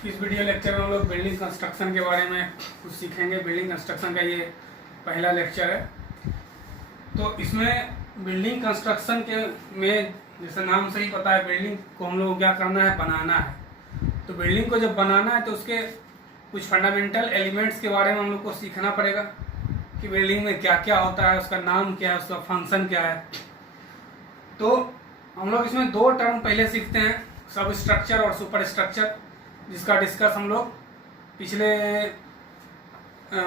इस video lecture में हम लोग बिल्डिंग कंस्ट्रक्शन के बारे में कुछ सीखेंगे। बिल्डिंग कंस्ट्रक्शन का ये पहला लेक्चर है। तो इसमें बिल्डिंग कंस्ट्रक्शन के में जैसे नाम से ही पता है, बिल्डिंग को हम लोग को क्या करना है, बनाना है। तो बिल्डिंग को जब बनाना है तो उसके कुछ फंडामेंटल एलिमेंट्स के बारे में हम लोग को सीखना पड़ेगा कि बिल्डिंग में क्या क्या होता है, उसका नाम क्या है, उसका फंक्शन क्या है। तो हम लोग इसमें दो टर्म पहले सीखते हैं, सब स्ट्रक्चर और सुपर स्ट्रक्चर, जिसका डिस्कस हम लोग पिछले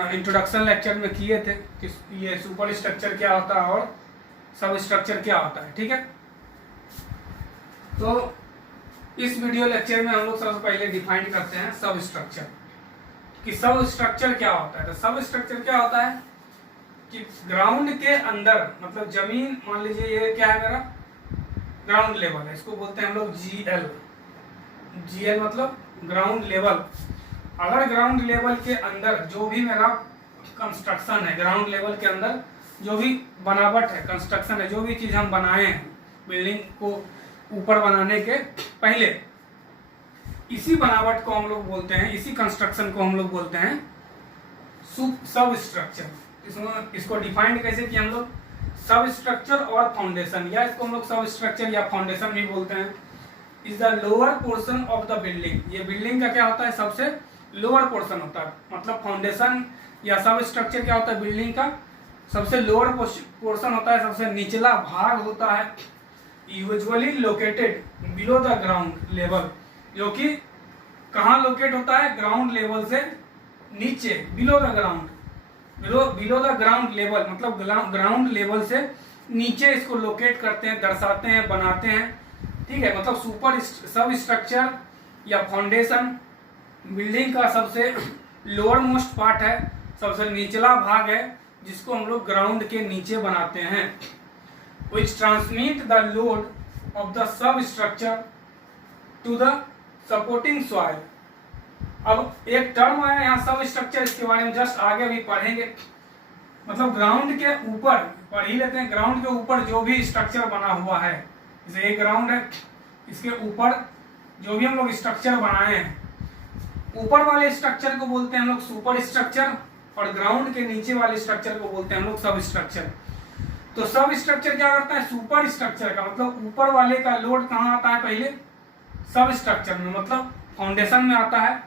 इंट्रोडक्शन लेक्चर में किए थे कि ये सुपर स्ट्रक्चर क्या होता है और सब स्ट्रक्चर क्या होता है। ठीक है, तो इस वीडियो लेक्चर में हम लोग सबसे पहले डिफाइन करते हैं सब स्ट्रक्चर कि सब स्ट्रक्चर क्या होता है। तो सब स्ट्रक्चर क्या होता है कि ग्राउंड के अंदर, मतलब जमीन, मान लीजिए ये क्या है मेरा ग्राउंड लेवल है, इसको बोलते हैं हम लोग जीएल। जीएल मतलब ग्राउंड लेवल। अगर ग्राउंड लेवल के अंदर जो भी मेरा कंस्ट्रक्शन है, ग्राउंड लेवल के अंदर जो भी बनावट है, कंस्ट्रक्शन है, जो भी चीज हम बनाए हैं बिल्डिंग को ऊपर बनाने के पहले, इसी बनावट को हम लोग बोलते हैं, इसी कंस्ट्रक्शन को हम लोग बोलते हैं सब स्ट्रक्चर। इसको डिफाइंड कैसे किया हम लोग, सब स्ट्रक्चर और फाउंडेशन, या इसको हम लोग सब स्ट्रक्चर या फाउंडेशन भी बोलते हैं, is the lower portion of the building. ये बिल्डिंग का क्या होता है, सबसे लोअर पोर्शन होता है। मतलब फाउंडेशन या सब स्ट्रक्चर क्या होता है, बिल्डिंग का सबसे लोअर पोर्शन होता है, सबसे निचला भाग होता है। Usually located below the ground level, जो कि कहाँ लोकेट होता है, ग्राउंड लेवल से नीचे, below the ground, below the ground level, मतलब ग्राउंड लेवल से नीचे इसको लोकेट करते हैं, दर्शाते हैं, बनाते हैं। ठीक है, मतलब सुपर सब स्ट्रक्चर या फाउंडेशन बिल्डिंग का सबसे लोअर मोस्ट पार्ट है, सबसे निचला भाग है, जिसको हम लोग ग्राउंड के नीचे बनाते हैं। Which transmit the load of the sub structure to the supporting soil. अब एक टर्म आया यहाँ सब स्ट्रक्चर, इसके बारे में जस्ट आगे भी पढ़ेंगे। मतलब ग्राउंड के ऊपर पढ़ ही लेते हैं, ग्राउंड के ऊपर जो भी स्ट्रक्चर बना हुआ है, जैसे एक ग्राउंड है, इसके ऊपर जो भी हम लोग स्ट्रक्चर बनाए हैं, ऊपर वाले स्ट्रक्चर को बोलते हैं हम लोग सुपर स्ट्रक्चर, और ग्राउंड के नीचे वाले स्ट्रक्चर को बोलते हैं हम लोग सब स्ट्रक्चर। तो सब स्ट्रक्चर क्या करता है, सुपर स्ट्रक्चर का मतलब ऊपर वाले का लोड कहाँ आता है, पहले सब स्ट्रक्चर में, मतलब फाउंडेशन में आता है,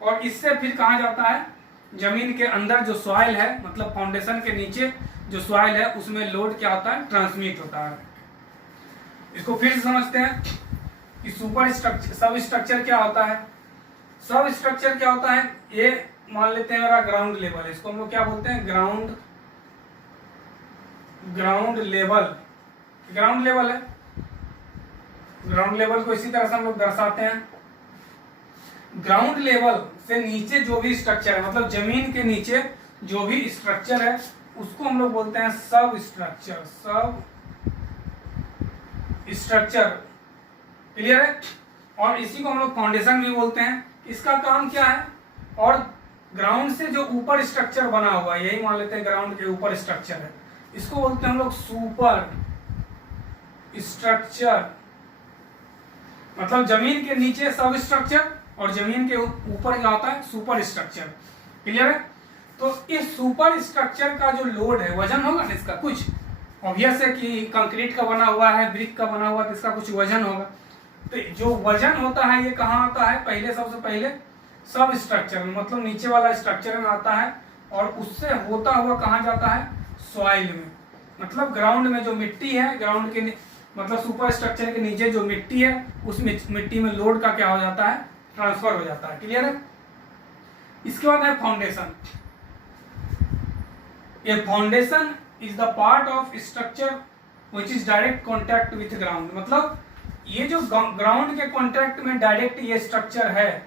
और इससे फिर कहाँ जाता है, जमीन के अंदर जो सॉइल है, मतलब फाउंडेशन के नीचे जो सॉइल है, उसमें लोड क्या होता है, ट्रांसमिट होता है। इसको फिर से समझते हैं कि सुपर स्ट्रक्चर, सब स्ट्रक्चर क्या होता है। सब स्ट्रक्चर क्या होता है, ये मान लेते हैं मेरा ग्राउंड लेवल है, इसको हम लोग क्या बोलते हैं, ग्राउंड लेवल। ग्राउंड लेवल है, ग्राउंड लेवल को इसी तरह से हम लोग दर्शाते हैं। ग्राउंड लेवल से नीचे जो भी स्ट्रक्चर है, मतलब जमीन के नीचे जो भी स्ट्रक्चर है, उसको हम लोग बोलते हैं सब स्ट्रक्चर। सब स्ट्रक्चर क्लियर है, और इसी को हम लोग फाउंडेशन भी बोलते हैं। इसका काम क्या है, और ग्राउंड से जो ऊपर स्ट्रक्चर बना हुआ है, यही मान लेते हैं ग्राउंड के ऊपर स्ट्रक्चर है, इसको बोलते हैं हम लोग सुपर स्ट्रक्चर। मतलब जमीन के नीचे सब स्ट्रक्चर और जमीन के ऊपर क्या होता है, सुपर स्ट्रक्चर। क्लियर है, तो इस सुपर स्ट्रक्चर का जो लोड है, वजन होगा ना इसका, कुछ ऑब्वियस है कि कंक्रीट का बना हुआ है, ब्रिक का बना हुआ है, तो इसका कुछ वजन होगा। तो जो वजन होता है ये कहाँ आता है, पहले सबसे पहले सब स्ट्रक्चर में, मतलब नीचे वाला स्ट्रक्चर में आता है, और उससे होता हुआ कहाँ जाता है, सॉइल में। मतलब ग्राउंड में जो मिट्टी है, ग्राउंड के मतलब सुपर स्ट्रक्चर के नीचे जो मिट्टी है, उस मिट्टी में लोड का क्या हो जाता है, ट्रांसफर हो जाता है। क्लियर है, इसके बाद है foundation. A foundation is the part of structure which is direct contact with ground. मतलब ये जो ग्राउंड के कॉन्टैक्ट में डायरेक्ट ये स्ट्रक्चर है,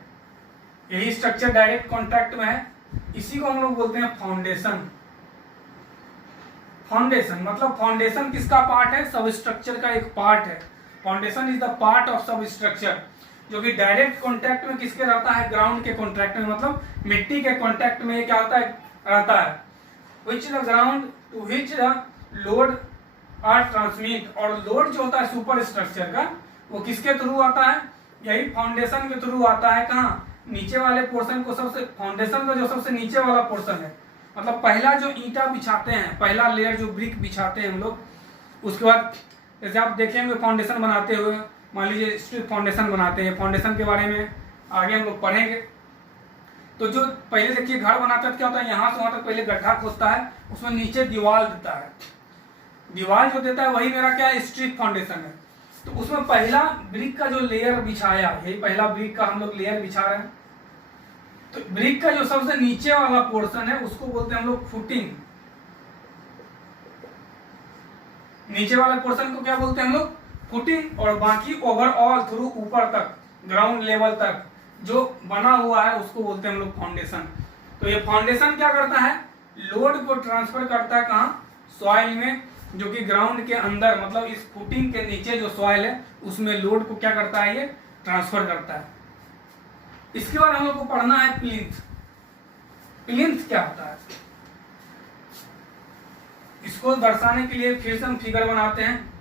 यही स्ट्रक्चर डायरेक्ट कॉन्टैक्ट में है, इसी को हम लोग बोलते हैं फाउंडेशन। फाउंडेशन मतलब फाउंडेशन किसका पार्ट है, सब स्ट्रक्चर का एक पार्ट है। Foundation is the part of सब स्ट्रक्चर, जो कि डायरेक्ट कॉन्टैक्ट में किसके रहता है, ग्राउंड के कॉन्टैक्ट में, मतलब मिट्टी के कॉन्टैक्ट में ये क्या होता है, रहता है। Which the ground to which the load are transmit, और लोड जो होता है सुपर स्ट्रक्चर का, वो किसके थ्रू आता है, यही फाउंडेशन के थ्रू आता है। कहाँ, नीचे वाले पोर्शन को सबसे फाउंडेशन का जो सबसे नीचे वाला पोर्शन है, मतलब पहला जो ईंटा बिछाते हैं, पहला लेयर जो ब्रिक बिछाते हैं हम लोग, उसके बाद जैसे आप देखेंगे फाउंडेशन बनाते हुए, मान लीजिए स्ट्रिप फाउंडेशन बनाते हैं, फाउंडेशन के बारे में आगे हम लोग पढ़ेंगे। तो जो पहले देखिए घर बनाता है क्या होता है, यहाँ से वहाँ तक पहले गड्ढा खोदता है, उसमें नीचे दीवार देता है, दीवार जो देता है वही मेरा क्या है, स्ट्रिप फाउंडेशन है। तो उसमें पहला ब्रिक का जो लेयर बिछाया, यही पहला ब्रिक का हम लोग लेयर बिछा रहे हैं। तो ब्रिक का जो सबसे नीचे वाला पोर्शन है उसको बोलते हैं हम लोग फुटिंग। नीचे वाले पोर्शन को क्या बोलते हैं हम लोग, फुटिंग। और बाकी ओवरऑल थ्रू ऊपर तक, ग्राउंड लेवल तक जो बना हुआ है उसको बोलते हैं हम लोग फाउंडेशन। तो ये फाउंडेशन क्या करता है, लोड को ट्रांसफर करता है कहाँ, सॉइल में, जो कि ग्राउंड के अंदर, मतलब इस फुटिंग के नीचे जो सॉइल है उसमें लोड को क्या करता है, ये ट्रांसफर करता है। इसके बाद हम लोग को पढ़ना है प्लिंथ। प्लिंथ क्या होता है, इसको दर्शाने के लिए फिर से हम फिगर बनाते हैं।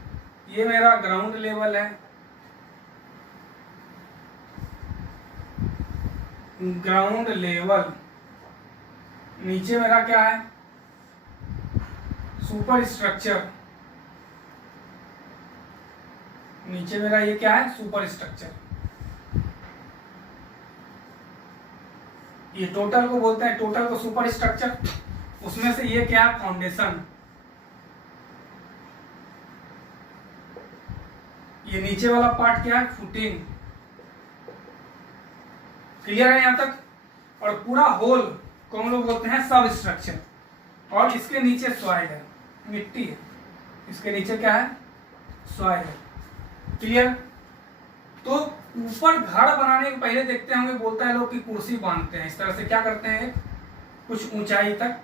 ये मेरा ग्राउंड लेवल है, ग्राउंड लेवल, नीचे मेरा क्या है, सुपर स्ट्रक्चर, नीचे मेरा ये क्या है, सुपर स्ट्रक्चर। ये टोटल को बोलते हैं, टोटल को सुपर स्ट्रक्चर। उसमें से ये क्या है, फाउंडेशन। ये नीचे वाला पार्ट क्या है, फुटिंग। क्लियर है यहाँ तक। और पूरा होल को हम लोग बोलते हैं सब स्ट्रक्चर। और इसके नीचे सॉइल है, मिट्टी है, इसके नीचे क्या है, सॉइल है। क्लियर। तो ऊपर घर बनाने के पहले देखते होंगे, बोलता है लोग कि कुर्सी बांधते हैं, इस तरह से क्या करते हैं, कुछ ऊंचाई तक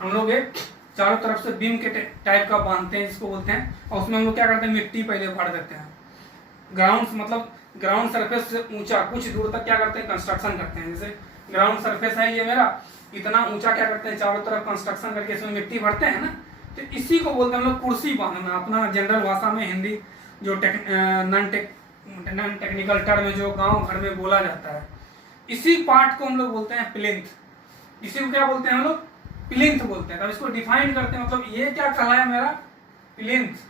हम लोग एक चारों तरफ से बीम के टाइप का बांधते हैं, जिसको बोलते हैं। और उसमें हम लोग क्या करते हैं, मिट्टी पहले भर देते हैं। ग्राउंड मतलब ग्राउंड सरफेस से ऊंचा कुछ दूर तक क्या करते हैं, कंस्ट्रक्शन करते हैं। जैसे ग्राउंड सरफेस है ये मेरा, इतना ऊंचा क्या करते हैं, चारों तरफ कंस्ट्रक्शन करके इसमें मिट्टी भरते हैं ना। तो इसी को बोलते हैं हम लोग कुर्सी बांधना। अपना जनरल भाषा में, हिंदी जो नॉन टेक्निकल टर्म में जो गांव घर में बोला जाता है, इसी पार्ट को हम लोग बोलते हैं प्लिंथ। इसी को क्या बोलते हैं हम लोग, प्लिंथ बोलते हैं। तब इसको डिफाइन करते हैं, मतलब ये क्या कहलाया मेरा, प्लिंथ।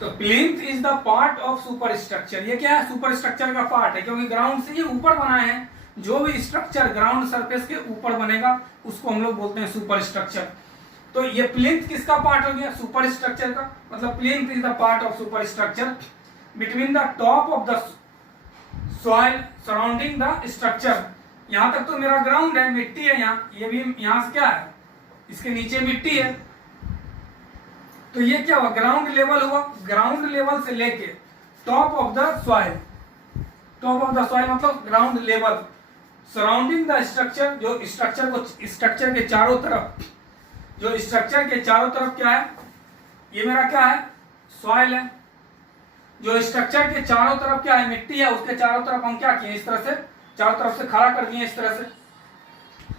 तो plinth is the part of super structure. ये क्या है, सुपर स्ट्रक्चर का पार्ट है, क्योंकि ग्राउंड से ये ऊपर बना है। जो भी स्ट्रक्चर ग्राउंड सरफेस के ऊपर बनेगा उसको हम लोग बोलते हैं सुपर स्ट्रक्चर। तो ये प्लिंथ किसका पार्ट हो गया, सुपर स्ट्रक्चर का। मतलब plinth is the part of super structure between the top of the soil surrounding the structure. यहां तक तो मेरा ग्राउंड है, मिट्टी है यहाँ, ये भी यहां से क्या है, इसके नीचे मिट्टी है। तो ये क्या हुआ, ग्राउंड लेवल हुआ। ग्राउंड लेवल से लेके top of the soil, top of the soil मतलब ground level surrounding the structure, जो स्ट्रक्चर को, स्ट्रक्चर के चारों तरफ, जो स्ट्रक्चर के चारों तरफ क्या है, ये मेरा क्या है, सॉइल है। जो स्ट्रक्चर के चारों तरफ क्या है, मिट्टी है, उसके चारों तरफ हम क्या किए, इस तरह से चारों तरफ से खड़ा कर दिए, इस तरह से।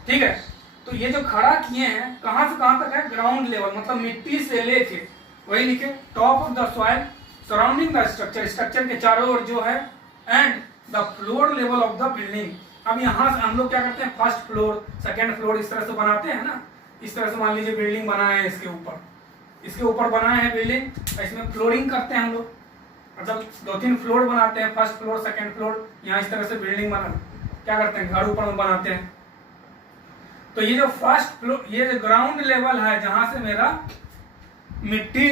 ठीक है। तो ये जो खड़ा किए हैं, कहां से कहां तक है, ग्राउंड लेवल, मतलब मिट्टी से लेके, वही लिखे, top of the soil surrounding the structure, structure के चारों ओर जो है, and the floor level of the building. अब यहां से हम लोग क्या करते हैं, फर्स्ट फ्लोर, सेकेंड फ्लोर, इस तरह से बनाते हैं ना। इस तरह से मान लीजिए बिल्डिंग बनाए हैं, इसके ऊपर बनाए हैं बिल्डिंग, इसमें फ्लोरिंग करते हैं हम लोग, मतलब 2-3 फ्लोर बनाते हैं, फर्स्ट फ्लोर, सेकेंड फ्लोर, यहाँ इस तरह से बिल्डिंग बना, क्या करते हैं, घर ऊपर में बनाते हैं। तो ये जो फर्स्ट फ्लोर, ये जो ग्राउंड लेवल है, जहां से मेरा मिट्टी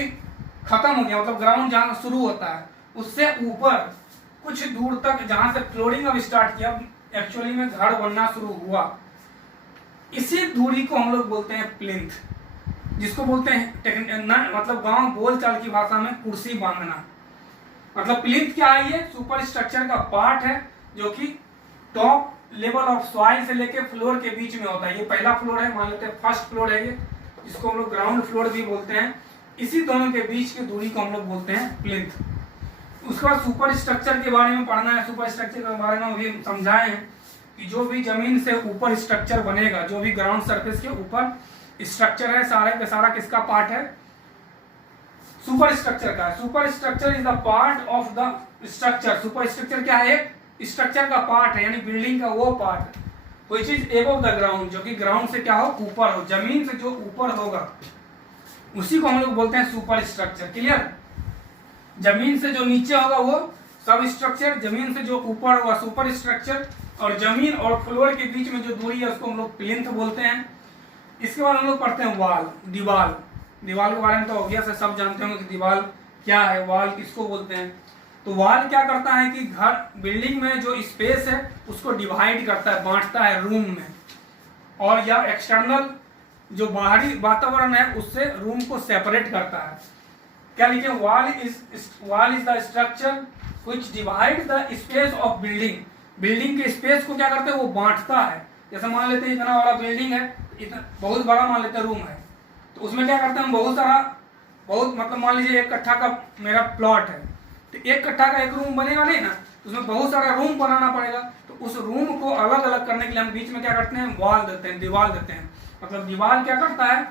खत्म हो गया, मतलब ग्राउंड जहां शुरू होता है, उससे ऊपर कुछ दूर तक जहां से फ्लोरिंग अब स्टार्ट किया, एक्चुअली में घर बनना शुरू हुआ, इसी दूरी को हम लोग बोलते हैं प्लिंथ, जिसको बोलते हैं मतलब गांव बोलचाल की भाषा में कुर्सी बांधना। मतलब प्लिंथ क्या है, ये सुपर स्ट्रक्चर का पार्ट है, जो कि टॉप लेवल ऑफ सॉइल से लेके फ्लोर के बीच में होता है। ये पहला फ्लोर है, मान लेते हैं फर्स्ट फ्लोर है ये, जिसको हम लोग ग्राउंड फ्लोर भी बोलते हैं। इसी दोनों के बीच की दूरी को हम लोग बोलते हैं प्लिंथ। उसके बाद सुपर स्ट्रक्चर के बारे में पढ़ना है। सुपर स्ट्रक्चर के बारे में अभी समझाए हैं कि जो भी जमीन से ऊपर स्ट्रक्चर बनेगा, जो भी ग्राउंड सरफेस के ऊपर स्ट्रक्चर है, सारा का सारा किसका पार्ट है, सुपर स्ट्रक्चर का है। Super structure is the part of the structure. Super structure क्या है? एक स्ट्रक्चर का पार्ट है, यानी बिल्डिंग का वो part which is above the ground, जो कि ग्राउंड से क्या हो, ऊपर हो, जमीन से जो ऊपर होगा उसी को हम लोग बोलते हैं सुपर स्ट्रक्चर। क्लियर? जमीन से जो नीचे होगा वो सब स्ट्रक्चर, जमीन से जो ऊपर होगा सुपर स्ट्रक्चर, और जमीन और फ्लोर के बीच में जो दूरी है उसको हम लोग प्लिंथ बोलते हैं। इसके बाद हम लोग पढ़ते हैं वाल, दीवाल। दीवाल के बारे में तो ऑब्वियस है, सब जानते होंगे कि दीवाल क्या है, वाल किसको बोलते हैं। तो वाल क्या करता है कि घर, बिल्डिंग में जो स्पेस है उसको डिवाइड करता है, बांटता है रूम में, और या एक्सटर्नल जो बाहरी वातावरण है उससे रूम को सेपरेट करता है। क्या लिखे? वाल is the structure which divide the space of building. Building के स्पेस को क्या करते हैं, वो बांटता है। जैसे मान लेते हैं इतना बड़ा बिल्डिंग है, इतना बहुत बड़ा मान लेते हैं रूम है, तो उसमें क्या करते हैं हम, बहुत मतलब मान लीजिए 1 कट्ठा का मेरा प्लॉट है, तो 1 कट्ठा का एक रूम बनेगा नहीं ना, तो उसमें बहुत सारा रूम बनाना पड़ेगा। तो उस रूम को अलग अलग करने के लिए हम बीच में क्या करते हैं, वॉल देते हैं, दीवार देते हैं। मतलब दीवार क्या करता है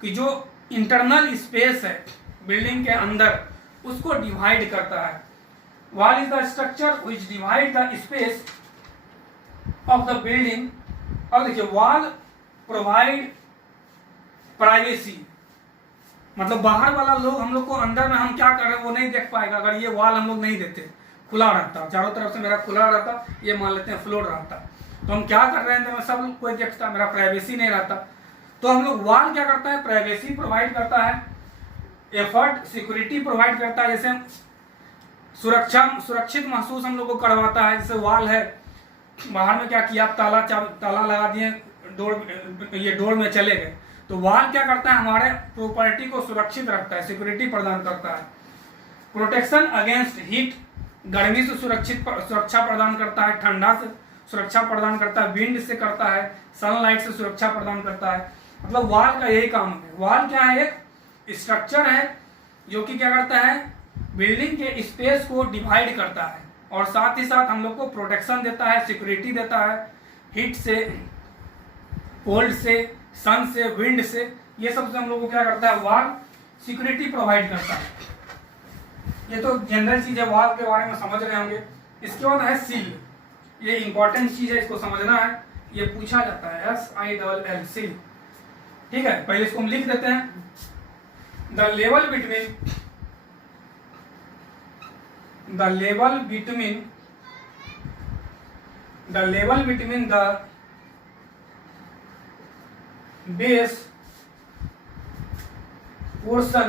कि जो इंटरनल स्पेस है बिल्डिंग के अंदर उसको डिवाइड करता है। Wall is the structure which divide the space of the building. अब देखिए, वॉल प्रोवाइड प्राइवेसी, मतलब बाहर वाला लोग हम लोग को अंदर में हम क्या कर रहे हैं वो नहीं देख पाएगा अगर ये वॉल हम लोग नहीं देते, खुला रहता, चारों तरफ से मेरा खुला रहता, ये मान लेते हैं फ्लोर रहता, तो हम क्या कर रहे हैं अंदर में सब कोई देखता, मेरा प्राइवेसी नहीं रहता। तो हम लोग वॉल क्या करता है, प्राइवेसी प्रोवाइड करता है, एफर्ट सिक्योरिटी प्रोवाइड करता है, जैसे सुरक्षित महसूस हम लोग को करवाता है। जैसे वॉल है, बाहर में क्या किया, ताला लगा दिए, डोर में चले गए, तो वॉल क्या करता है, हमारे प्रॉपर्टी को सुरक्षित रखता है, सिक्योरिटी प्रदान करता है। प्रोटेक्शन अगेंस्ट हीट, गर्मी से सुरक्षा प्रदान करता है, ठंडा से सुरक्षा प्रदान करता है, विंड से करता है, सनलाइट से सुरक्षा प्रदान करता है। मतलब वॉल का यही काम है। वॉल क्या है, एक स्ट्रक्चर है जो कि क्या करता है, बिल्डिंग के स्पेस को डिवाइड करता है, और साथ ही साथ हम लोग को प्रोटेक्शन देता है, सिक्योरिटी देता है, हीट से, कोल्ड से, सन से, विंड से, ये सब से हम लोग को क्या करता है, वॉल सिक्योरिटी प्रोवाइड करता है। ये तो जनरल चीज है, वॉल के बारे में समझ रहे होंगे। इसके बाद है सील, ये इंपॉर्टेंट चीज है, इसको समझना है, ये पूछा जाता है, SILL सील। ठीक है, पहले इसको हम लिख देते हैं। The level between the base portion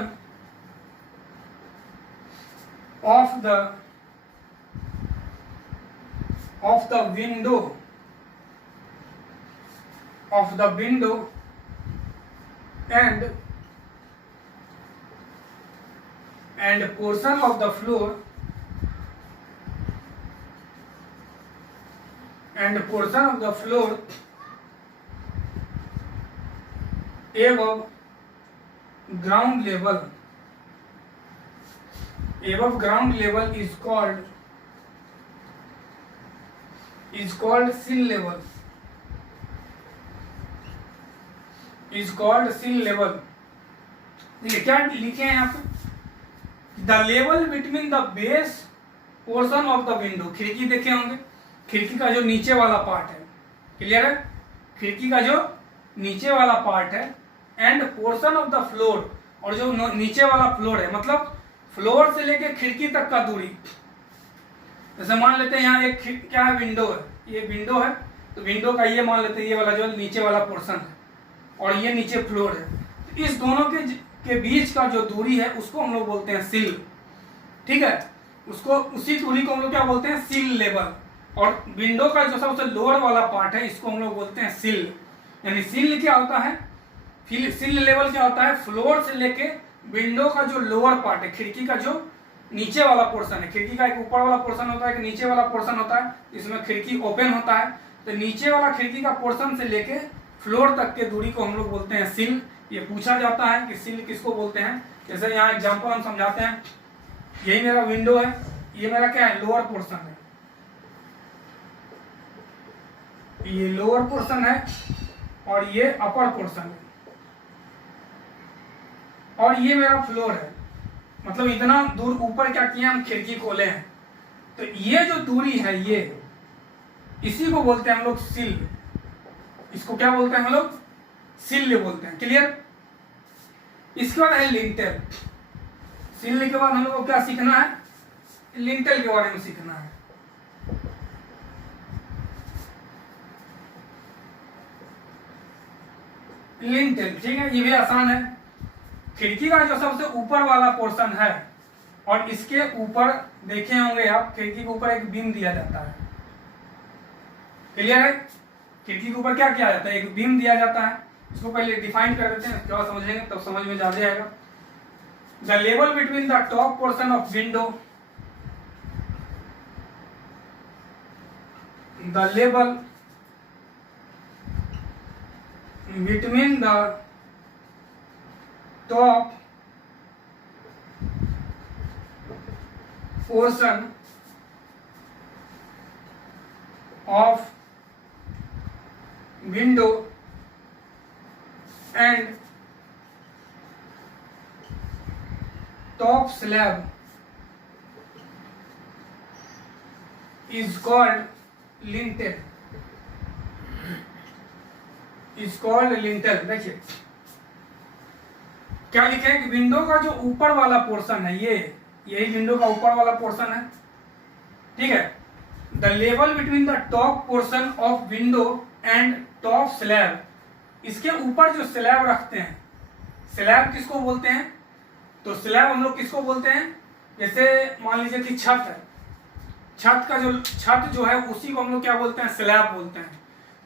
of the window and portion of the floor above ground level is called sill level. देखिए क्या लिखे हैं यहाँ पे, the level between the base portion of the window. खिड़की देखे होंगे, खिड़की का जो नीचे वाला पार्ट है, क्लियर है, खिड़की का जो नीचे वाला पार्ट है, end portion of the floor, और जो नीचे वाला फ्लोर है, मतलब फ्लोर से लेके खिड़की तक का दूरी। जैसे मान लेते हैं यहाँ एक क्या है, विंडो है, ये विंडो है, तो विंडो का ये मान लेते हैं, ये वाला जो नीचे वाला पोर्शन है, और ये नीचे फ्लोर है, तो इस दोनों के बीच का जो दूरी है उसको हम लोग बोलते हैं सिल। ठीक है, उसको, उसी दूरी को हम लोग क्या बोलते हैं, सिल लेवल। और विंडो का जो सबसे लोअर वाला पार्ट है इसको हम लोग बोलते हैं सिल। यानी सिल क्या होता है, सिल लेवल क्या होता है, फ्लोर से लेके विंडो का जो लोअर पार्ट है, खिड़की का जो नीचे वाला पोर्शन है, खिड़की का एक ऊपर वाला पोर्शन होता है, एक नीचे वाला पोर्शन होता है, इसमें खिड़की ओपन होता है, तो नीचे वाला खिड़की का पोर्शन से लेके फ्लोर तक के दूरी को हम लोग बोलते हैं सिल। ये पूछा जाता है कि सिल किसको बोलते हैं। जैसे यहाँ एग्जांपल हम समझाते हैं, यही मेरा विंडो है, ये मेरा क्या है, लोअर पोर्शन है, ये लोअर पोर्शन है, और ये अपर पोर्शन है, और ये मेरा फ्लोर है। मतलब इतना दूर ऊपर क्या किया हम खिड़की खोले हैं, तो ये जो दूरी है ये, इसी को बोलते हैं हम लोग सिल। इसको क्या बोलते हैं हम लोग? सिल बोलते हैं। क्लियर? इसके बाद है लिंटेल। सिल के बाद हम लोग को क्या सीखना है? लिंटेल के बारे में सीखना है। लिंटेल, ठीक है, ये भी आसान है। खिड़की का जो सबसे ऊपर वाला पोर्शन है, और इसके ऊपर देखे होंगे आप, खिड़की के ऊपर एक बीम दिया जाता है। क्लियर है? खिड़की के ऊपर क्या किया जाता है? एक बीम दिया जाता है। इसको पहले डिफाइन कर देते हैं, क्या समझेंगे तब समझ में ज्यादा आएगा। The level between the top portion of window, the level between the top portion of window and top slab is called lintel, is called lintel. देखिए क्या लिखे हैं कि विंडो का जो ऊपर वाला पोर्शन है, यही विंडो का ऊपर वाला पोर्शन है, ठीक है। The level between the top portion of window and top slab, इसके ऊपर जो स्लैब रखते हैं, स्लैब किसको बोलते हैं? तो स्लैब हम लोग किसको बोलते हैं? जैसे मान लीजिए कि छत है, छत जो है उसी को हम लोग क्या बोलते हैं? स्लैब बोलते हैं।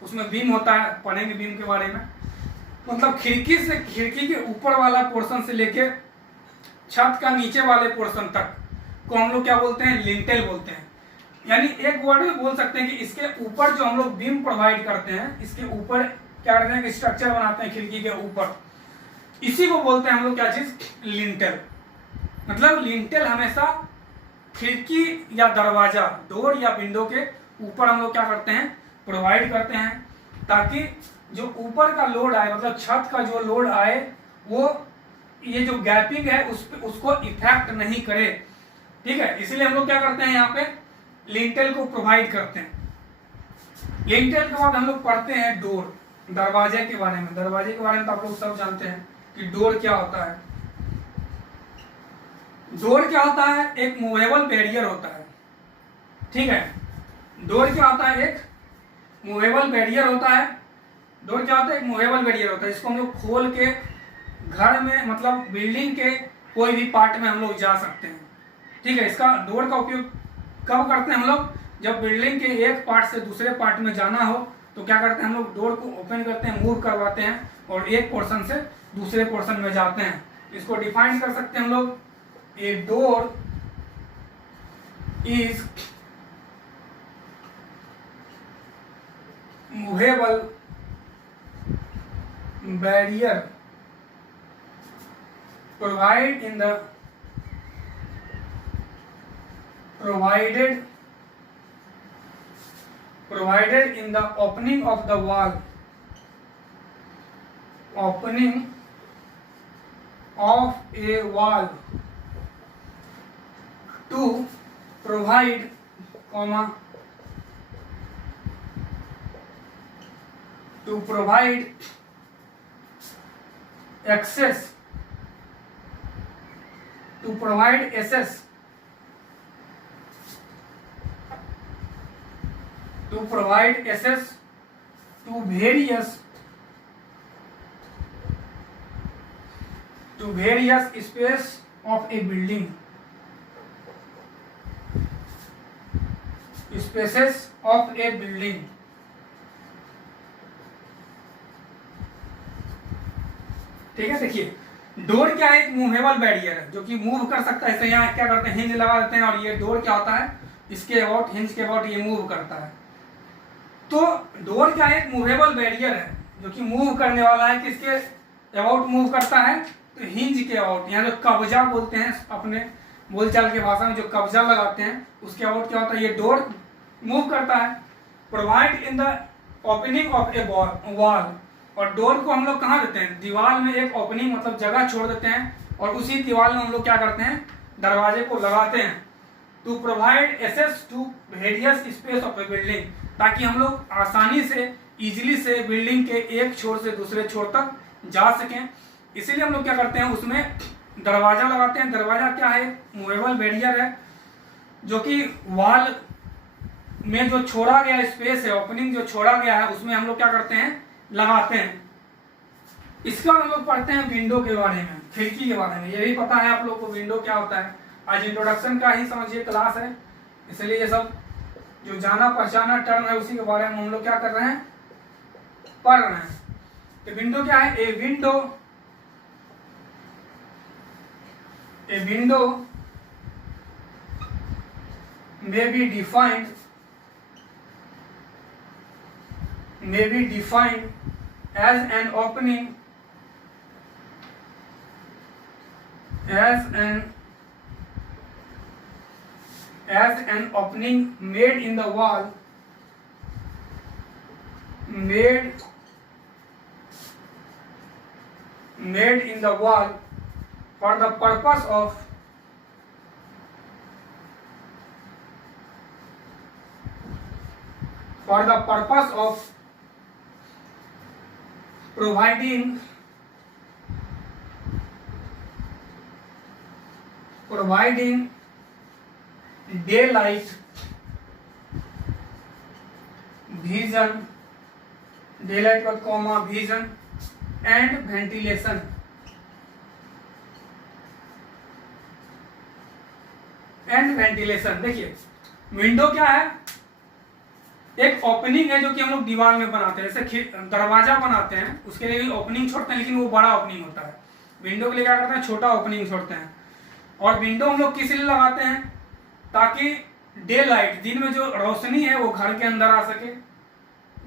उसमें बीम होता है, पढ़ेंगे बीम के बारे में। मतलब खिड़की के ऊपर वाला पोर्शन से लेके छत का नीचे वाले पोर्शन तक को हम लोग क्या बोलते हैं? लिंटेल बोलते हैं। यानी एक वर्ड में बोल सकते हैं कि इसके ऊपर जो हम लोग बीम प्रोवाइड करते हैं, इसके ऊपर क्या करते हैं कि स्ट्रक्चर बनाते हैं खिड़की के ऊपर, इसी को बोलते हैं हम लोग क्या चीज? लिंटेल। मतलब लिंटेल हमेशा खिड़की या दरवाजा, डोर या विंडो के ऊपर हम लोग क्या करते हैं? प्रोवाइड करते हैं, ताकि जो ऊपर का लोड आए, मतलब छत का जो लोड आए, वो ये जो गैपिंग है उसको इफेक्ट नहीं करे, ठीक है। इसलिए हम लोग क्या करते हैं? यहाँ पे लिंटेल को प्रोवाइड करते हैं। लिंटेल के बाद हम लोग पढ़ते हैं डोर, दरवाजे के बारे में। दरवाजे के बारे में तो आप लोग सब जानते हैं कि डोर क्या होता है। डोर क्या होता है? एक मूवेबल बैरियर होता है, ठीक है। डोर क्या होता है? एक मूवेबल बैरियर होता है। डोर क्या होता है? एक मूवेबल बैरियर होता है। इसको हम लोग खोल के घर में, मतलब बिल्डिंग के कोई भी पार्ट में हम लोग जा सकते हैं, ठीक है। इसका डोर का उपयोग कब करते हैं हम लोग? जब बिल्डिंग के एक पार्ट से दूसरे पार्ट में जाना हो तो क्या करते हैं हम लोग? डोर को ओपन करते हैं, मूव करवाते हैं और एक पोर्शन से दूसरे पोर्शन में जाते हैं। इसको डिफाइन कर सकते हैं हम लोग, a door is movable barrier provided in the opening of the wall, opening of a wall to provide, to provide access to provide access to various space of a building, spaces of a building। ठीक है। देखिए door क्या है? एक movable barrier है जो कि move कर सकता है। यहाँ क्या करते हैं? हिंज लगा देते हैं, और ये डोर क्या होता है? इसके अबाउट, हिंज के अबाउट ये मूव करता है। तो डोर क्या है? एक मूवेबल बैरियर है जो कि मूव करने वाला है। किसके अबाउट मूव करता है? तो हिंज के अबाउट। यहाँ जो कब्जा बोलते हैं अपने बोलचाल की भाषा में, जो कब्जा लगाते हैं उसके अबाउट क्या होता है? ये डोर मूव करता है। Provide in the opening of A wall, और डोर को हम लोग कहाँ देते हैं? दीवार में एक ओपनिंग, मतलब जगह छोड़ देते हैं और उसी दीवार में हम लोग क्या करते हैं, दरवाजे को लगाते हैं to provide access to various space of a building, ताकि हम लोग आसानी से इजीली से बिल्डिंग के एक छोर से दूसरे छोर तक जा सकें। इसीलिए हम लोग क्या करते हैं, उसमें दरवाजा लगाते हैं। दरवाजा क्या है, मूवेबल बैरियर है, जो कि वॉल में जो छोड़ा गया स्पेस है, ओपनिंग जो छोड़ा गया है, उसमें हम लोग क्या करते हैं, लगाते हैं। इसका हम लोग पढ़ते हैं विंडो के बारे में, खिड़की के बारे में। ये भी पता है आप लोग को विंडो क्या होता है। आज इंट्रोडक्शन का ही समझिए क्लास है, इसलिए ये सब जो जाना पहचाना टर्म है उसी के बारे में हम लोग क्या कर रहे हैं, पढ़ रहे हैं। तो विंडो क्या है, a window may be defined as an opening made in the wall for the purpose of providing daylight, vision and ventilation। देखिए विंडो क्या है, एक ओपनिंग है जो कि हम लोग दीवार में बनाते हैं। जैसे दरवाजा बनाते हैं उसके लिए भी ओपनिंग छोड़ते हैं, लेकिन वो बड़ा ओपनिंग होता है। विंडो के लिए क्या करते हैं, छोटा ओपनिंग छोड़ते हैं। और विंडो हम लोग किस लिए लगाते हैं, ताकि डे लाइट, दिन में जो रोशनी है वो घर के अंदर आ सके,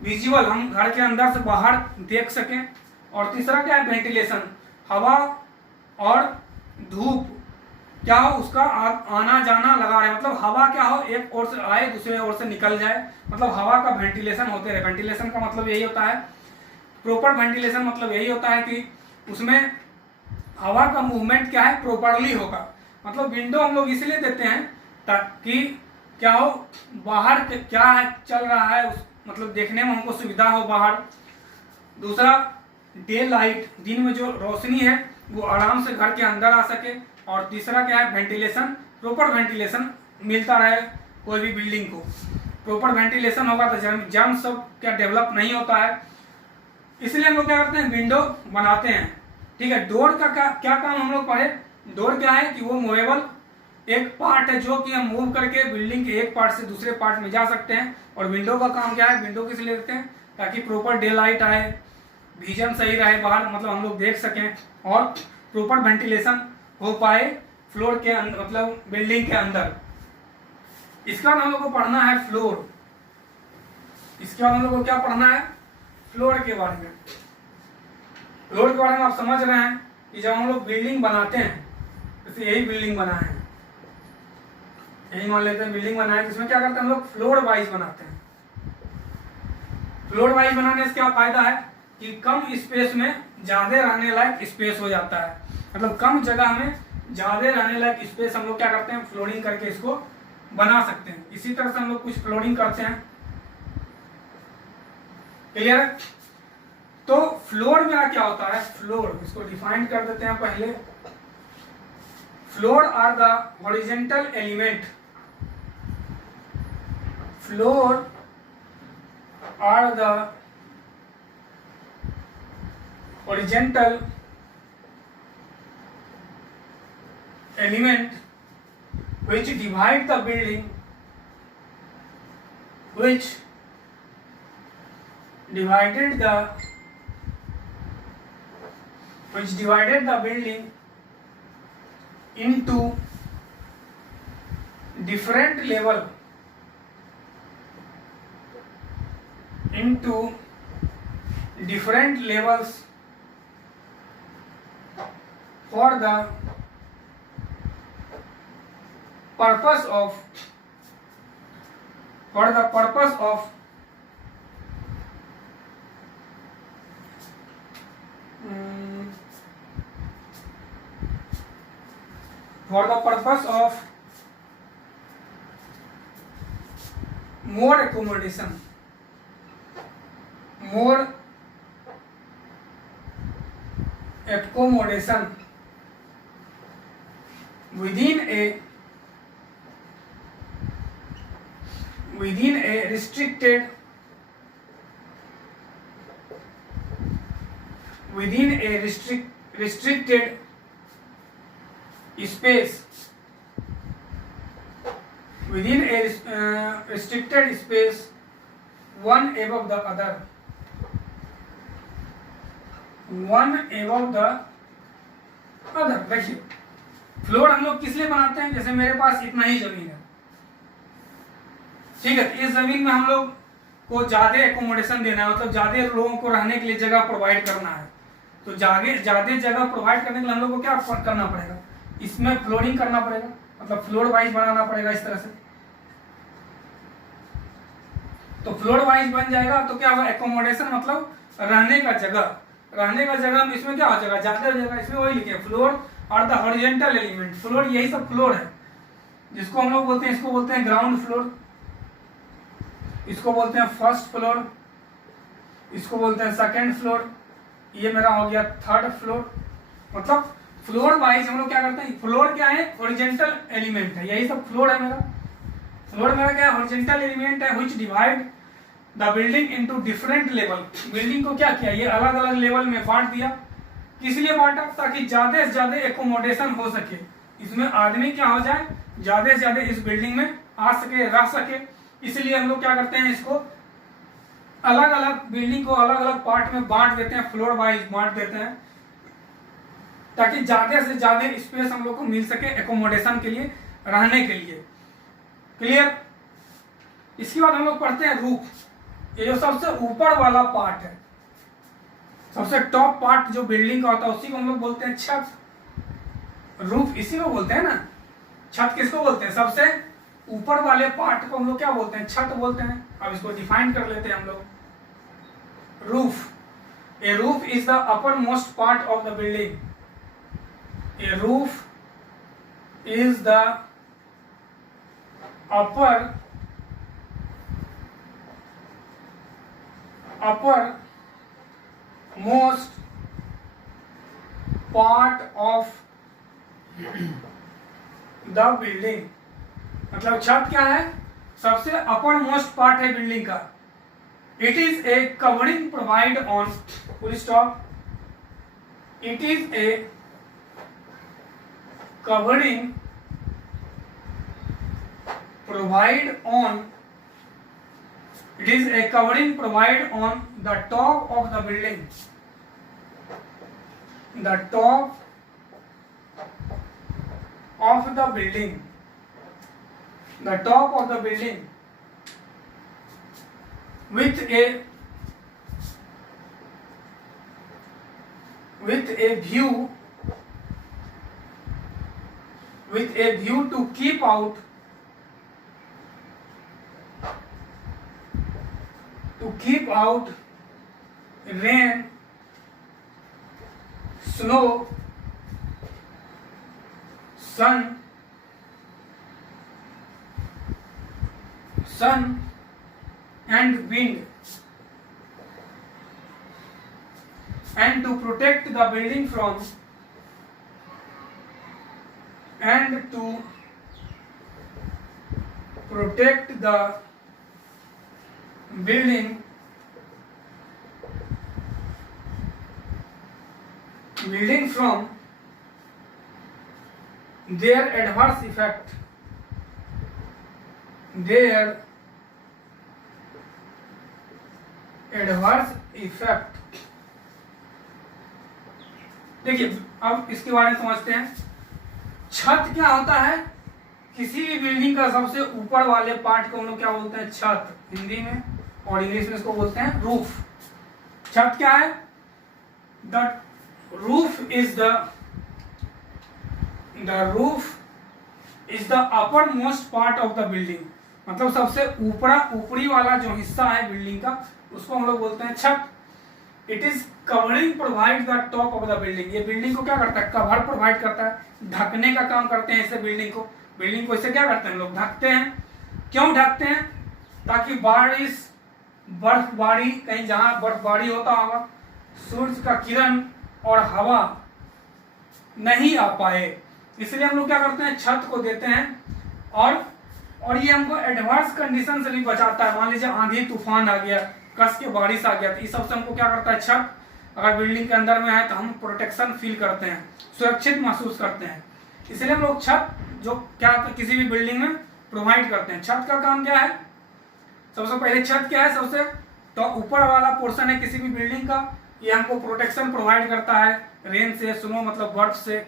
विजुअल हम घर के अंदर से बाहर देख सकें। और तीसरा क्या है, वेंटिलेशन, हवा और धूप क्या हो उसका आना जाना लगा रहे, मतलब हवा क्या हो, एक ओर से आए दूसरे ओर से निकल जाए, मतलब हवा का वेंटिलेशन होते रहे। वेंटिलेशन का मतलब यही होता है, प्रॉपर वेंटिलेशन मतलब यही होता है कि उसमें हवा का मूवमेंट क्या है, प्रॉपरली होगा। मतलब विंडो हम लोग इसलिए देते हैं ताकि क्या हो, बाहर क्या है चल रहा है मतलब देखने में हमको सुविधा हो बाहर। दूसरा डे लाइट, दिन में जो रोशनी है वो आराम से घर के अंदर आ सके। और तीसरा क्या है, वेंटिलेशन, प्रॉपर वेंटिलेशन मिलता रहे कोई भी बिल्डिंग को। प्रॉपर वेंटिलेशन होगा तो जर्म सब क्या डेवलप नहीं होता है, इसलिए हम लोग क्या करते हैं, विंडो बनाते हैं। ठीक है, डोर का क्या काम हम लोग पढ़े। डोर क्या है कि वो मूवेबल एक पार्ट है जो कि हम मूव करके बिल्डिंग के एक पार्ट से दूसरे पार्ट में जा सकते हैं। और विंडो का काम क्या है, विंडो किस लिए देते हैं, ताकि प्रॉपर डे लाइट आए, विजन सही रहे बाहर, मतलब हम लोग देख सकें और प्रॉपर वेंटिलेशन हो पाए फ्लोर के अंदर, मतलब बिल्डिंग के अंदर। इसका हम लोग को पढ़ना है फ्लोर। इसका हम लोग को क्या पढ़ना है, फ्लोर के बारे में। फ्लोर के बारे में आप समझ रहे हैं कि जब हम लोग बिल्डिंग बनाते हैं, जैसे यही बिल्डिंग बना है, यही मान लेते हैं बिल्डिंग बना है, इसमें क्या करते हैं हम लोग, फ्लोर वाइज बनाते हैं। फ्लोर वाइज बनाने से क्या फायदा है कि कम स्पेस में ज्यादा रहने लायक स्पेस हो जाता है, मतलब कम जगह में ज्यादा रहने लायक स्पेस हम लोग क्या करते हैं, फ्लोरिंग करके इसको बना सकते हैं। इसी तरह से हम लोग कुछ फ्लोरिंग करते हैं। क्लियर। तो फ्लोर में क्या होता है, फ्लोर इसको डिफाइन कर देते हैं पहले। Floor are the horizontal element, floor are the horizontal element which divide the building, which divided the building into different levels for the purpose of for the purpose of more accommodation within a restricted space, within a restricted space, one above the other, देखिए floor हम लोग किस लिए बनाते हैं, जैसे मेरे पास इतना ही जमीन है, ठीक है, इस जमीन में हम लोग को ज्यादा एकोमोडेशन देना है, मतलब ज्यादा लोगों को रहने के लिए जगह प्रोवाइड करना है, तो ज्यादा जगह प्रोवाइड करने के लिए हम लोग को क्या करना पड़ेगा, इसमें फ्लोरिंग करना पड़ेगा, मतलब फ्लोर वाइज बनाना पड़ेगा इस तरह से। तो फ्लोर वाइज बन जाएगा तो क्या होगा, एकोमोडेशन मतलब रहने का जगह, में इसमें क्या हो जाएगा, ज्यादा जगह, इसमें वही लिखे फ्लोर और द हॉरिजॉन्टल एलिमेंट, फ्लोर यही सब फ्लोर है, जिसको हम लोग बोलते हैं, इसको बोलते हैं ग्राउंड फ्लोर, इसको बोलते हैं फर्स्ट फ्लोर, इसको बोलते हैं सेकंड फ्लोर, ये मेरा हो गया थर्ड फ्लोर। मतलब फ्लोर वाइज हम लोग क्या करते हैं, फ्लोर क्या है, हॉरिजॉन्टल एलिमेंट है, यही सब फ्लोर है मेरा। फ्लोर मेरा क्या है, हॉरिजॉन्टल एलिमेंट है which divide the building into different level. Building को क्या किया, ये अलग अलग लेवल में बांट दिया, किस लिए बांटा, ताकि ज्यादा से ज्यादा एकोमोडेशन हो सके, इसमें आदमी क्या हो जाए, ज्यादा से ज्यादा इस बिल्डिंग में आ सके, रह सके, इसलिए हम लोग क्या करते हैं, इसको अलग अलग बिल्डिंग को अलग अलग पार्ट में बांट देते हैं, फ्लोर वाइज बांट देते हैं, ताकि ज्यादा से ज्यादा स्पेस हम लोग को मिल सके एकोमोडेशन के लिए, रहने के लिए। क्लियर। इसके बाद हम लोग पढ़ते हैं रूफ, ये जो सबसे ऊपर वाला पार्ट है, सबसे टॉप पार्ट जो बिल्डिंग का होता है, उसी को हम लोग बोलते हैं छत। रूफ इसी को बोलते हैं ना, छत किसको बोलते हैं, सबसे ऊपर वाले पार्ट को हम लोग क्या बोलते हैं, छत बोलते हैं। अब इसको डिफाइन कर लेते हैं हम लोग। Roof, A roof is the upper most part of the building, A roof is the upper most part of the building। मतलब छत क्या है, सबसे अपर मोस्ट पार्ट है बिल्डिंग का। It is a covering provide on, full stop, it is a covering provide on, it is a covering provide on the top of the building, the top of the building, the top of the building, with a view to keep out rain, snow, sun and wind, and to protect the building from, and to protect the building from their adverse effect, देखिए अब इसके बारे में समझते हैं। छत क्या होता है, किसी भी बिल्डिंग का सबसे ऊपर वाले पार्ट को हम लोग क्या बोलते हैं, छत हिंदी में, और इंग्लिश में इसको बोलते हैं रूफ। छत क्या है, the roof is the upper most part of the building, मतलब सबसे ऊपरी वाला जो हिस्सा है बिल्डिंग का, उसको हम लोग बोलते हैं छत। It is covering provide the top of the building, ये बिल्डिंग को क्या करता है, कवर प्रोवाइड करता है, ढकने का काम करते हैं इससे बिल्डिंग को इससे क्या करते हैं हम लोग, ढकते हैं। क्यों ढकते हैं? ताकि बारिश, बर्फबारी, कहीं जहां बर्फबारी होता होगा, सूरज का किरण और हवा नहीं आ पाए, इसलिए हम लोग क्या करते हैं, छत को देते हैं। और ये हमको एडवर्स कंडीशन से भी बचाता है। मान लीजिए आंधी तूफान आ गया, कस के बारिश आ गया, तो इस सबसे हमको क्या करता है, छत अगर बिल्डिंग के अंदर में है तो हम प्रोटेक्शन फील करते हैं, सुरक्षित महसूस करते हैं। इसलिए हम लोग छत जो क्या किसी भी बिल्डिंग में प्रोवाइड करते हैं। छत का काम क्या है, सबसे पहले छत क्या है, सबसे तो ऊपर वाला पोर्शन है किसी भी बिल्डिंग का, ये हमको प्रोटेक्शन प्रोवाइड करता है रेन से, स्नो मतलब बर्फ से,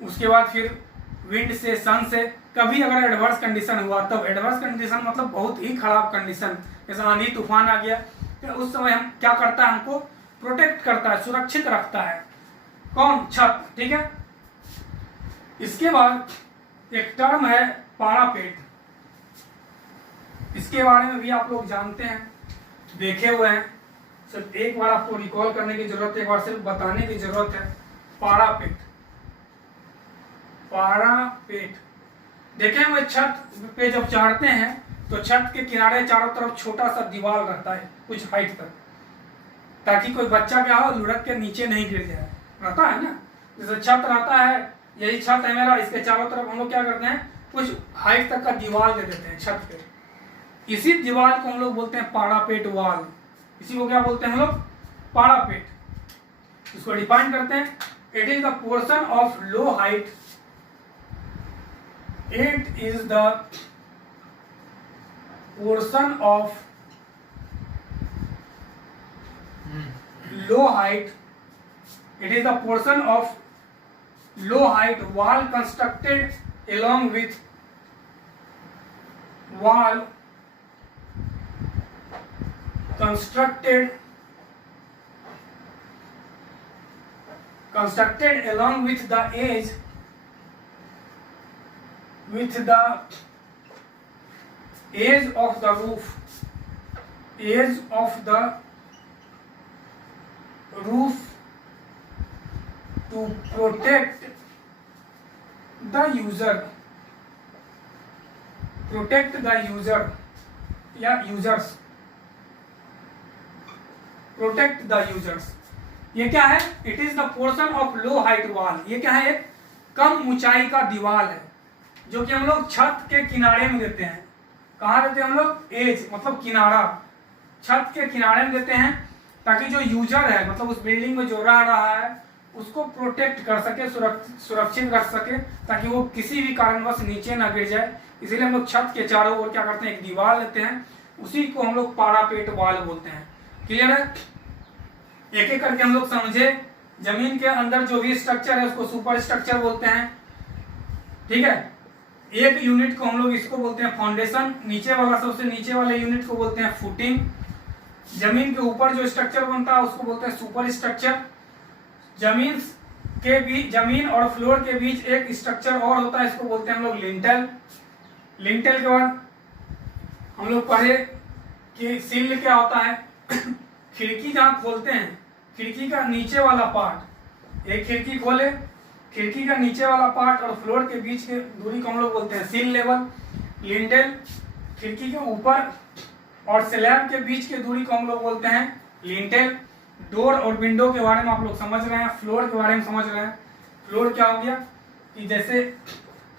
उसके बाद फिर विंड से, सन से। कभी अगर एडवर्स कंडीशन हुआ तब, एडवर्स कंडीशन मतलब बहुत ही खराब कंडीशन, जैसे आंधी तूफान आ गया, फिर उस समय हम क्या करता है, हमको प्रोटेक्ट करता है, सुरक्षित रखता है। कौन? छत। ठीक है। इसके बाद एक टर्म है पारापेट, इसके बारे में भी आप लोग जानते हैं, देखे हुए हैं, सिर्फ एक बार आपको रिकॉल करने की जरूरत है, एक बार सिर्फ बताने की जरूरत है। पारापेट, पारापेट देखें, वो छत पे जब चढ़ते हैं तो छत के किनारे चारों तरफ छोटा सा दीवार रहता है कुछ हाइट तक, ताकि कोई बच्चा क्या हो, लुढ़क के नीचे नहीं गिर जाए, रहता है ना। जैसे छत रहता है, यही छत है मेरा, इसके चारों तरफ हम लोग क्या करते हैं, कुछ हाइट तक का दीवार दे देते हैं छत पे। इसी दीवार को हम लोग बोलते हैं पारापेट वाल, इसी को क्या बोलते हैं हम लोग, पारापेट। इसको डिफाइन करते हैं, it is the portion of low height, it is the portion of low height, it is the portion of low height wall constructed along with wall constructed along with the edge of the roof, to protect the user या users, protect the users। ये क्या है, it is the portion of low height wall, ये क्या है, एक कम ऊंचाई का दीवार है जो कि हम लोग छत के किनारे में देते हैं। कहाँ देते हैं हम लोग, एज मतलब किनारा, छत के किनारे में देते हैं, ताकि जो यूजर है मतलब उस बिल्डिंग में जो रह रहा है उसको प्रोटेक्ट कर सके, सुरक्षित रख सके, ताकि वो किसी भी कारणवश नीचे ना गिर जाए। इसीलिए हम लोग छत के चारों ओर क्या करते हैं, एक दीवार लेते हैं, उसी को हम लोग पारापेट वाल बोलते हैं। क्लियर है? एक एक करके हम लोग समझे। जमीन के अंदर जो भी स्ट्रक्चर है उसको सुपर स्ट्रक्चर बोलते हैं। ठीक है, एक यूनिट को हम लोग इसको बोलते हैं फाउंडेशन, नीचे वाला सबसे नीचे वाले यूनिट को बोलते हैं फुटिंग, जमीन के ऊपर जो स्ट्रक्चर बनता है उसको बोलते हैं सुपर स्ट्रक्चर। जमीन और फ्लोर के बीच एक स्ट्रक्चर और होता है, इसको बोलते हैं हम लोग लिंटेल। लिंटेल के बाद हम लोग पढ़े कि सिल क्या होता है खिड़की जहाँ खोलते हैं, खिड़की का नीचे वाला पार्ट, एक खिड़की खोले, खिड़की का नीचे वाला पार्ट और फ्लोर के बीच के दूरी को हम लोग बोलते हैं सिल लेवल। लिंटेल, खिड़की के ऊपर और स्लैब के बीच के दूरी को हम लोग बोलते हैं लिंटेल। डोर और विंडो के बारे में आप लोग समझ रहे हैं, फ्लोर के बारे में समझ रहे हैं। फ्लोर क्या हो गया कि जैसे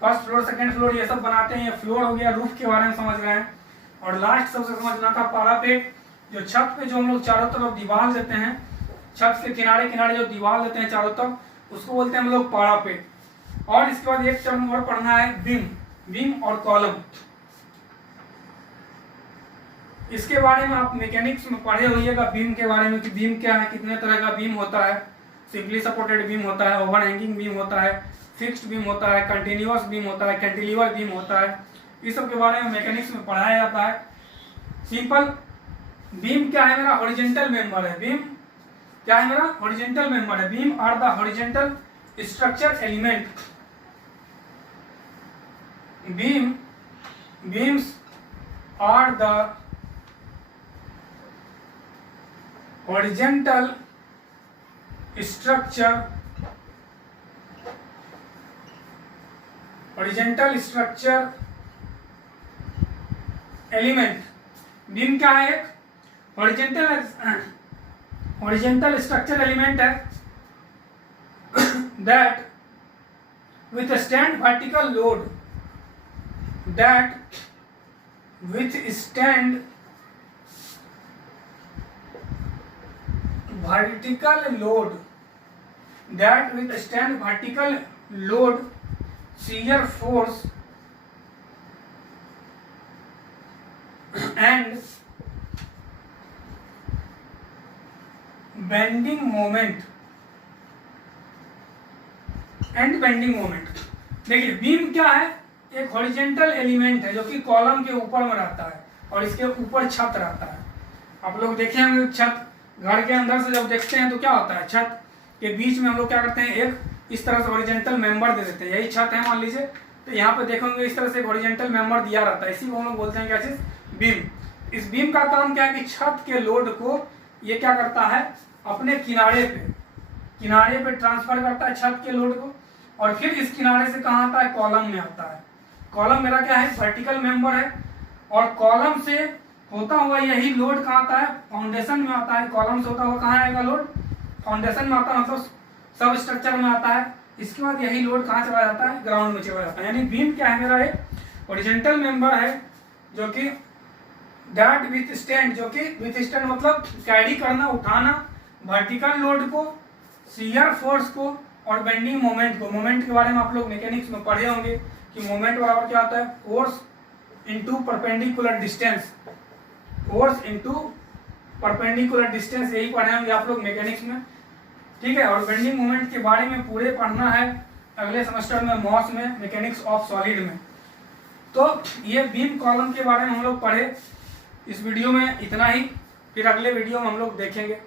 फर्स्ट फ्लोर, सेकंड फ्लोर ये सब बनाते हैं, ये फ्लोर हो गया। रूफ के बारे में समझ रहे हैं। और लास्ट सबसे समझना था पारापेट, जो छत पे जो हम लोग चारों तरफ दीवार देते हैं, छत के किनारे किनारे जो दीवार देते हैं चारों तरफ, उसको बोलते हैं हम लोग पारापेट। और इसके बाद एक टर्म और पढ़ना है बीम, बीम और कॉलम। इसके बारे में आप मैकेनिक्स में पढ़े होइएगा बीम के बारे में कि बीम क्या है, कितने तरह का बीम होता है। सिंपली सपोर्टेड बीम होता है, ओवरहैंगिंग बीम होता है, फिक्स्ड बीम होता है, कंटिन्यूअस बीम होता है, कैंटिलीवर बीम होता है। इस सब के बारे में मैकेनिक्स में पढ़ाया जाता है। सिंपल बीम क्या है, मेरा हॉरिजॉन्टल मेंबर है। बीम क्या है, मेरा हॉरिजॉन्टल मेंबर है। Beam are the horizontal structure element. Beams are the horizontal structure horizontal structure element, beam क्या है? एक हॉरिजेंटल स्ट्रक्चर एलिमेंट है that withstand vertical load, that withstand vertical load, that withstand vertical load, shear force and bending moment and bending moment. देखिए beam क्या है? एक horizontal element है जो कि कॉलम के ऊपर में रहता है और इसके ऊपर छत रहता है। आप लोग देखे होंगे छत, घर के अंदर से जब देखते हैं तो क्या होता है, छत के बीच में हम लोग क्या करते हैं, एक इस तरह से हॉरिजेंटल मेंबर दे देते हैं। यही छत है मान लीजिए, तो यहाँ पे देखोगे इस तरह से हॉरिजेंटल मेंबर दिया रहता है, इसी को हम लोग बोलते हैं क्या चीज? बीम। इस बीम का काम क्या है कि छत के लोड को ये क्या करता है, अपने किनारे पे ट्रांसफर करता है छत के लोड को, और फिर इस किनारे से कहाँ आता है? कॉलम में आता है। कॉलम मेरा क्या है? वर्टिकल मेंबर है, और कॉलम से होता हुआ यही लोड कहाँ आता है? फाउंडेशन में आता है। कॉलम से होता हुआ कहाँ आएगा लोड? फाउंडेशन में आता है, मतलब सब स्ट्रक्चर में आता है। इसके बाद यही लोड कहाँ चला जाता है? ग्राउंड में चला जाता है। यानी बीम क्या है? मेरा एक हॉरिजॉन्टल मेंबर है जो कि दैट विथस्टैंड, जो कि विथस्टैंड मतलब कैरी करना, उठाना वर्टिकल लोड को, शियर फोर्स को और बेंडिंग मोमेंट को। मोमेंट के बारे में आप लोग मैकेनिक्स में पढ़े होंगे कि मोमेंट बराबर क्या होता है? Force into perpendicular distance, force into perpendicular distance, यही पढ़े होंगे आप लोग मैकेनिक्स में, ठीक है। और बेंडिंग मोमेंट के बारे में पूरे पढ़ना है अगले सेमेस्टर में, मॉस में, मैकेनिक्स ऑफ सॉलिड में। तो ये बीम कॉलम के बारे में हम लोग पढ़े। इस वीडियो में इतना ही, फिर अगले वीडियो में हम लोग देखेंगे।